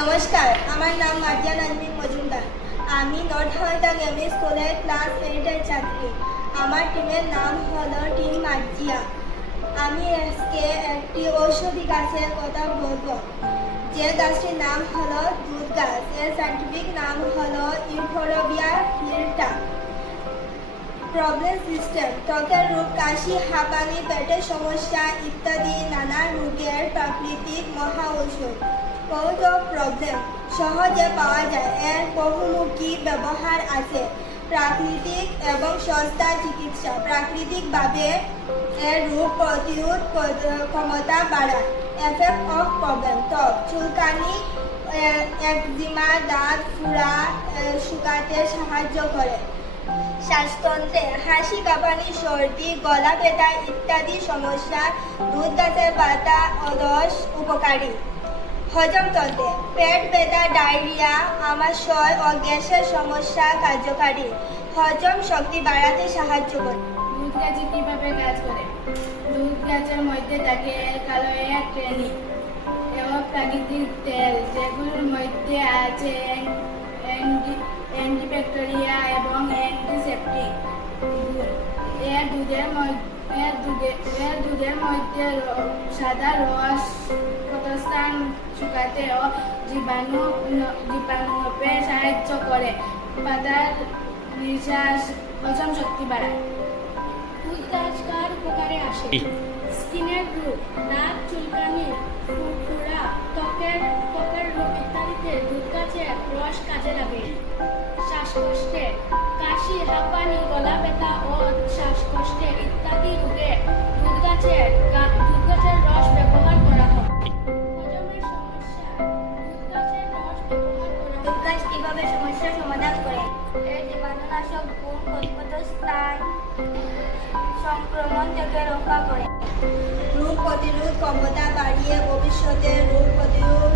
নমস্কার, আমার নাম মার্জিয়া নাজমিন মজুমদার। আমি নর্থ হাওড়া এমএ স্কুলের ক্লাস 8-এর ছাত্রী। আমার টিমের নাম হলো টিম মার্জিয়া। আমি আজকে একটি ঔষধি গাছের কথা বলবো, যে গাছটির নাম হলো দুধ গাছ। এর সায়েন্টিফিক নাম হলো ইউফোরবিয়া হিলটা। প্রবলেম সিস্টেম: ত্বকের রোগ, কাশি, হাঁপানি, পেটের সমস্যা ইত্যাদি নানা রোগের প্রাকৃতিক মহা ঔষধ। কজ অফ প্রবলেম: সহজে পাওয়া যায়, এর বহুমুখী ব্যবহার আছে। প্রাকৃতিক এবং সস্তা চিকিৎসা: প্রাকৃতিকভাবে এর রোগ প্রতিরোধ ক্ষমতা বাড়ায়। এফেক্ট অফ প্রবলেম: ত্বক চুলকানি, একজিমা, দাঁত ফোড়া শুকাতে সাহায্য করে। শ্বাসতন্ত্রে হাসি, কাঁপানি, সর্দি, গলা ব্যথা ইত্যাদি সমস্যা দুধ গাছের পাতা ও রস উপকারী। হজমতন্ত্রে পেট ব্যথা, ডায়রিয়া, আমাশয় ও গ্যাসের সমস্যা কার্যকারী। হজম শক্তি বাড়াতে সাহায্য করে। দুধ গাছে কিভাবে কাজ করে? দুধ গাছের মধ্যে থাকে ক্যালোরিক ট্রেনি এবং প্রাকৃতিক তেল, যেগুলোর মধ্যে আছে অ্যান্টিব্যাকটেরিয়া এবং অ্যান্টিসেপটিক গুণ। এর দুধের মধ্যে সাদা রস ক্ষতস্থান শুকাতে ও জীবাণুকে সাহায্য করে। পাতার নিঃশ্বাস হজম শক্তি বাড়ায়। দুধ গাছ কার উপকারে আসে? স্কিনের রোগ, দাঁত চুলকানি, ফুরফুরা, ত্বকের রোগ ইত্যাদিতে দুধ গাছের রস কাজে লাগে। শ্বাসকষ্টে, কাশি, হাঁপানি, গলা ব্যথা ও শ্বাসকষ্টে ইত্যাদি রোগে দুধ গাছের রস ব্যবহার করা হয়। হজমের সমস্যা, দুধ গাছের রস ব্যবহার করা দুধ হয়। গাছ কিভাবে সমস্যার সমাধান করে? এর জীবাণুনাশক গুণ ক্ষতস্থান সংক্রমণ থেকে রক্ষা করে। রোগ প্রতিরোধ ক্ষমতা বাড়িয়ে ভবিষ্যতে রোগ প্রতিরোধ